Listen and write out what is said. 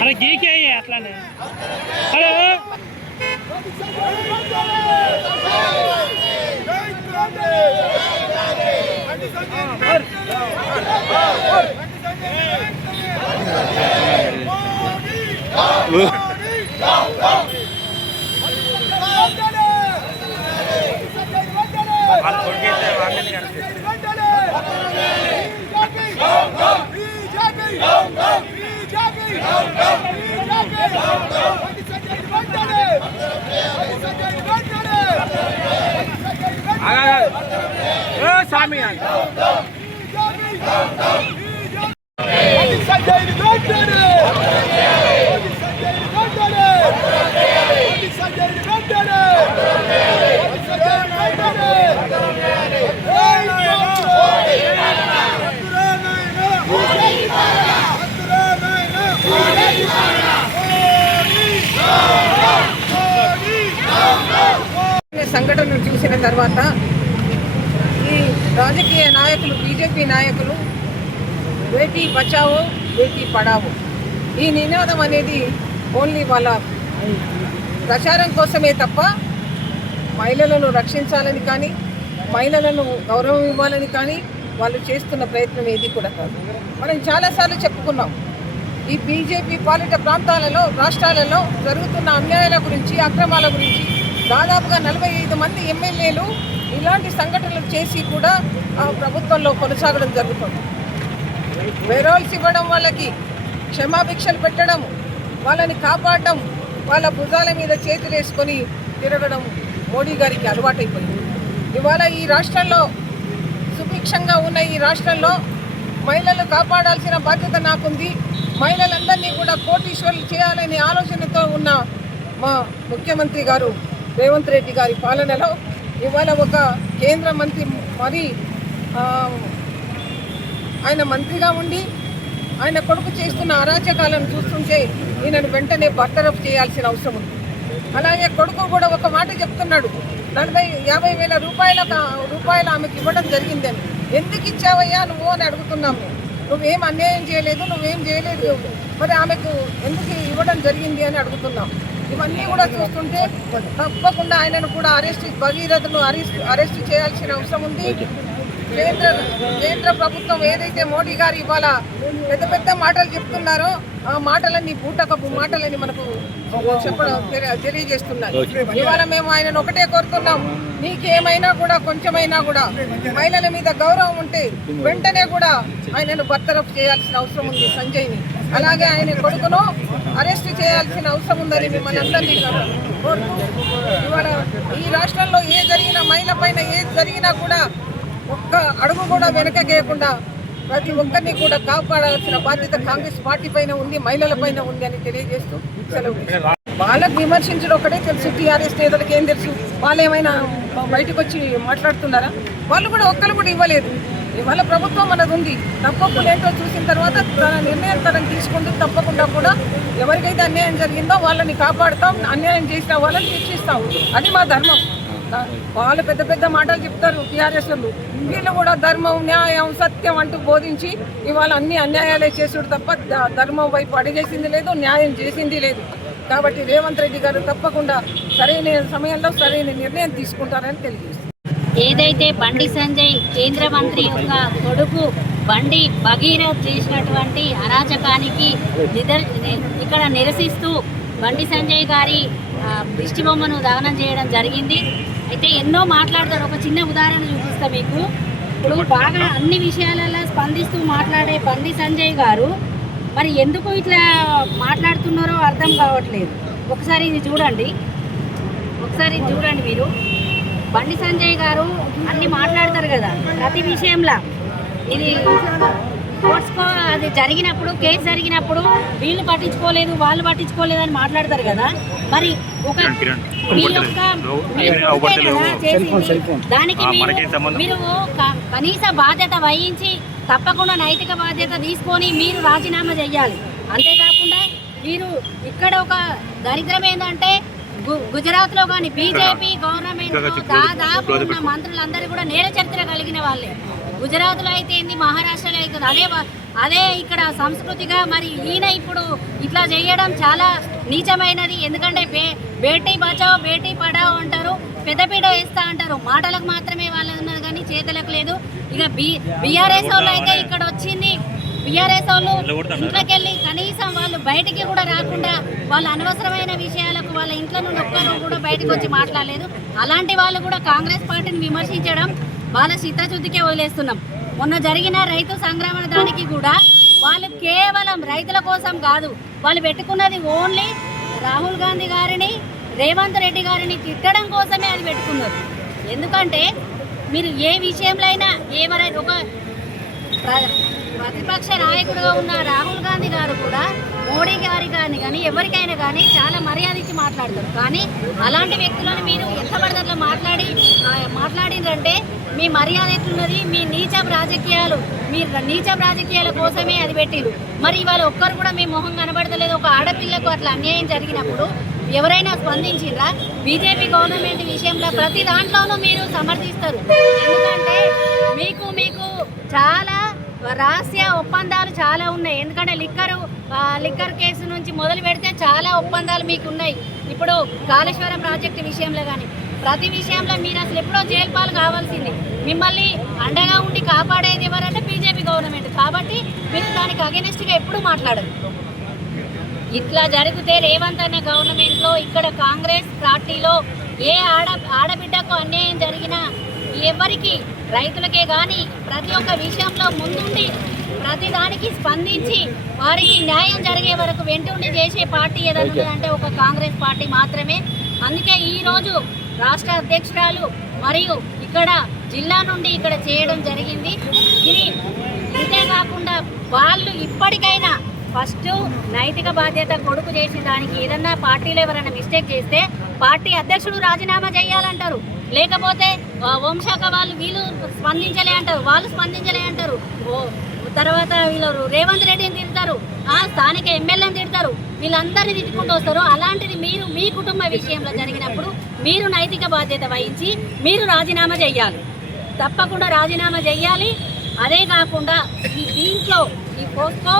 अरे क्या है अట్లానే हेलो स्वामी సంఘటనను చూసిన తర్వాత ఈ రాజకీయ నాయకులు బీజేపీ నాయకులు బేటీ బచావో బేటీ పడావో ఈ నినాదం అనేది ఓన్లీ వాళ్ళ ప్రచారం కోసమే తప్ప మహిళలను రక్షించాలని కానీ మహిళలను గౌరవం ఇవ్వాలని కానీ వాళ్ళు చేస్తున్న ప్రయత్నం ఏది కూడా కాదు. మనం చాలాసార్లు చెప్పుకున్నాం ఈ బీజేపీ పాలిత ప్రాంతాలలో రాష్ట్రాలలో జరుగుతున్న అన్యాయాల గురించి అక్రమాల గురించి. దాదాపుగా 45 మంది ఎమ్మెల్యేలు ఇలాంటి సంఘటనలు చేసి కూడా ప్రభుత్వంలో కొనసాగడం జరుగుతుంది. వేరోల్స్ ఇవ్వడం, వాళ్ళకి క్షమాభిక్షలు పెట్టడం, వాళ్ళని కాపాడడం, వాళ్ళ భుజాల మీద చేతులు వేసుకొని తిరగడం మోడీ గారికి అలవాటైపోయింది. ఇవాళ ఈ రాష్ట్రంలో సుభిక్షంగా ఉన్న ఈ రాష్ట్రంలో మహిళలు కాపాడాల్సిన బాధ్యత నాకుంది. మహిళలందరినీ కూడా కోటీశ్వరులు చేయాలనే ఆలోచనతో ఉన్న మా ముఖ్యమంత్రి గారు రేవంత్ రెడ్డి గారి పాలనలో ఇవాళ ఒక కేంద్ర మంత్రి మరి ఆయన మంత్రిగా ఉండి ఆయన కొడుకు చేస్తున్న అరాచకాలను చూస్తుంటే ఈయనను వెంటనే బర్తరఫ్ చేయాల్సిన అవసరం ఉంది. అలాగే కొడుకు కూడా ఒక మాట చెప్తున్నాడు, 40-50 వేల రూపాయలు ఆమెకు ఇవ్వడం జరిగిందని. ఎందుకు ఇచ్చావయ్యా నువ్వు అని అడుగుతున్నాము. నువ్వేం అన్యాయం చేయలేదు, నువ్వేం చేయలేదు, మరి ఆమెకు ఎందుకు ఇవ్వడం జరిగింది అని అడుగుతున్నాం. ఇవన్నీ కూడా చూస్తుంటే తప్పకుండా ఆయనను కూడా భగీరథను అరెస్ట్ చేయాల్సిన అవసరం ఉంది. కేంద్ర ప్రభుత్వం ఏదైతే మోడీ గారు ఇవాళ పెద్ద పెద్ద మాటలు చెప్తున్నారో ఆ మాటలన్నీ బూటకపు మాటలని మనకు చెప్పడం తెలియజేస్తున్నారు. ఇవాళ మేము ఆయనను ఒకటే కోరుతున్నాం, నీకేమైనా కూడా కొంచెమైనా కూడా మహిళల మీద గౌరవం ఉంటే వెంటనే కూడా ఆయనను బర్తరఫ్ చేయాల్సిన అవసరం ఉంది సంజయ్ని. అలాగే ఆయన కొడుకును అరెస్ట్ చేయాల్సిన అవసరం ఉందని మిమ్మల్ని అందరినీ కోరుతూ ఇవాళ ఈ రాష్ట్రంలో ఏ జరిగినా మహిళ పైన ఏది జరిగినా కూడా ఒక్క అడుగు కూడా వెనకగేయకుండా ప్రతి ఒక్కరిని కూడా కాపాడాల్సిన బాధ్యత కాంగ్రెస్ పార్టీ పైన ఉంది, మహిళల పైన ఉంది అని తెలియజేస్తూ సెలవు. వాళ్ళకు విమర్శించడం ఒకటే తెలుసు, టీఆర్ఎస్ నేతలకు ఏం తెలుసు? వాళ్ళు ఏమైనా బయటకు వచ్చి మాట్లాడుతున్నారా? వాళ్ళు కూడా ఒక్కరు కూడా ఇవ్వలేదు. ఇవాళ ప్రభుత్వం మనది ఉంది, తప్పకుండా ఏంటో చూసిన తర్వాత తన నిర్ణయం తనని తీసుకుంటూ తప్పకుండా కూడా ఎవరికైతే అన్యాయం జరిగిందో వాళ్ళని కాపాడుతాం, అన్యాయం చేసిన వాళ్ళని శిక్షిస్తాం. అది మా ధర్మం. వాళ్ళు పెద్ద పెద్ద మాటలు చెప్తారు టీఆర్ఎస్ వాళ్ళు, వీళ్ళు కూడా ధర్మం, న్యాయం, సత్యం అంటూ బోధించి ఇవాళ అన్ని అన్యాయాలే చేసుడు తప్ప ధర్మం వైపు అడిగేసింది లేదు, న్యాయం చేసింది లేదు. కాబట్టి రేవంత్ రెడ్డి గారు తప్పకుండా సరైన సమయంలో సరైన నిర్ణయం తీసుకుంటారని తెలియజేస్తారు. ఏదైతే బండి సంజయ్ కేంద్ర మంత్రి యొక్క కొడుకు బండి భగీరథ్ చేసినటువంటి అరాచకానికి ఇక్కడ నిరసిస్తూ బండి సంజయ్ గారి దిష్టి బొమ్మను దహనం చేయడం జరిగింది. అయితే ఎన్నో మాట్లాడతాడు. ఒక చిన్న ఉదాహరణ చూపిస్తా మీకు. ఇప్పుడు బాగా అన్ని విషయాలలో స్పందిస్తూ మాట్లాడే బండి సంజయ్ గారు మరి ఎందుకు ఇట్లా మాట్లాడుతున్నారో అర్థం కావట్లేదు. ఒకసారి ఇది చూడండి మీరు. బండి సంజయ్ గారు అన్ని మాట్లాడతారు కదా ప్రతి విషయంలో. ఇది స్పోర్ట్స్కో అది జరిగినప్పుడు, కేసు జరిగినప్పుడు వీళ్ళు పట్టించుకోలేదు, వాళ్ళు పట్టించుకోలేదు అని మాట్లాడతారు కదా. మరి ఒక మీ యొక్క చేసింది దానికి మీరు కనీస బాధ్యత వహించి తప్పకుండా నైతిక బాధ్యత తీసుకొని మీరు రాజీనామా చేయాలి. అంతేకాకుండా మీరు ఇక్కడ ఒక దరిద్రం ఏంటంటే గుజరాత్ లో కానీ బీజేపీ గవర్నమెంట్ దాదాపు ఉన్న మంత్రులందరూ కూడా నేర చరిత్ర కలిగిన వాళ్ళే. గుజరాత్ లో అయితే ఏంది, మహారాష్ట్రలో అయితే అదే ఇక్కడ సంస్కృతిగా మరి ఈయన ఇప్పుడు ఇట్లా చేయడం చాలా నీచమైనది. ఎందుకంటే బేటీ బచావ్ బేటీ పడావ్ అంటారు, పెద్దపీట వేస్తా అంటారు, మాటలకు మాత్రమే వాళ్ళది ఉన్నది కానీ చేతులకు లేదు. ఇక బీఆర్ఎస్ వాళ్ళు అయితే ఇక్కడ వచ్చింది, బీఆర్ఎస్ వాళ్ళు ఇంట్లోకి వెళ్ళి కనీసం వాళ్ళు బయటికి కూడా రాకుండా వాళ్ళ అనవసరమైన విషయాలకు వాళ్ళ ఇంట్లో నుండి ఒక్కరు కూడా బయటకు వచ్చి మాట్లాడలేదు. అలాంటి వాళ్ళు కూడా కాంగ్రెస్ పార్టీని విమర్శించడం వాళ్ళ చిత్తశుద్ధికే వదిలేస్తున్నాం. మొన్న జరిగిన రైతు సంగ్రామణ దానికి కూడా వాళ్ళు కేవలం రైతుల కోసం కాదు, వాళ్ళు పెట్టుకున్నది ఓన్లీ రాహుల్ గాంధీ గారిని, రేవంత్ రెడ్డి గారిని తిట్టడం కోసమే అది పెట్టుకున్నారు. ఎందుకంటే మీరు ఏ విషయంలో అయినా ఎవరైనా ఒక ప్రతిపక్ష నాయకుడుగా ఉన్న రాహుల్ గాంధీ గారు కూడా మోడీ గారి కానీ ఎవరికైనా కానీ చాలా మర్యాద ఇచ్చి మాట్లాడతారు. కానీ అలాంటి వ్యక్తులను మీరు ఎంత పడితే అట్లా మాట్లాడిందంటే మీ మర్యాద ఎట్లున్నది, మీ నీచ రాజకీయాల కోసమే అది పెట్టిరు. మరి ఇవాళ ఒక్కరు కూడా మీ మొహం కనబడతలేదు. ఒక ఆడపిల్లకు అట్లా అన్యాయం జరిగినప్పుడు ఎవరైనా స్పందించిండ్రా? బీజేపీ గవర్నమెంట్ విషయంలో ప్రతి దాంట్లోనూ మీరు సమర్థిస్తారు. ఎందుకంటే మీకు చాలా రహస్య ఒప్పందాలు చాలా ఉన్నాయి. ఎందుకంటే లిక్కర్ కేసు నుంచి మొదలు పెడితే చాలా ఒప్పందాలు మీకు ఉన్నాయి. ఇప్పుడు కాళేశ్వరం ప్రాజెక్టు విషయంలో కానీ ప్రతి విషయంలో మీరు అసలు ఎప్పుడో జైలు పాలు కావాల్సింది. మిమ్మల్ని అండగా ఉండి కాపాడేది ఎవరంటే బీజేపీ గవర్నమెంట్. కాబట్టి మీరు దానికి అగెనిస్ట్గా ఎప్పుడు మాట్లాడరు. ఇట్లా జరిగితే రేవంత్ అనే గవర్నమెంట్లో ఇక్కడ కాంగ్రెస్ పార్టీలో ఏ ఆడబిడ్డకు అన్యాయం జరిగినా ఎవరికి రైతులకే కానీ ప్రతి ఒక్క విషయంలో ముందుండి ప్రతి దానికి స్పందించి వారికి న్యాయం జరిగే వరకు వెంటుండి చేసే పార్టీ ఏదైనా అంటే ఒక కాంగ్రెస్ పార్టీ మాత్రమే. అందుకే ఈరోజు రాష్ట్ర అధ్యక్షురాలు మరియు ఇక్కడ జిల్లా నుండి ఇక్కడ చేయడం జరిగింది. ఇది ఇంతేకాకుండా వాళ్ళు ఇప్పటికైనా ఫస్ట్ నైతిక బాధ్యత కొడుకు చేసిన దానికి ఏదన్నా పార్టీలో ఎవరైనా మిస్టేక్ చేస్తే పార్టీ అధ్యక్షుడు రాజీనామా చేయాలంటారు. లేకపోతే హోంశాఖ వీళ్ళు స్పందించలే అంటారు, వాళ్ళు స్పందించలే అంటారు. తర్వాత వీళ్ళు రేవంత్ రెడ్డిని తిడతారు, స్థానిక ఎమ్మెల్యేని తిడతారు, వీళ్ళందరినీ తిట్టుకుంటూ వస్తారు. అలాంటిది మీరు మీ కుటుంబ విషయంలో జరిగినప్పుడు మీరు నైతిక బాధ్యత వహించి మీరు రాజీనామా చేయాలి, తప్పకుండా రాజీనామా చేయాలి. అదే కాకుండా ఈ దీంట్లో ఈ పోస్కో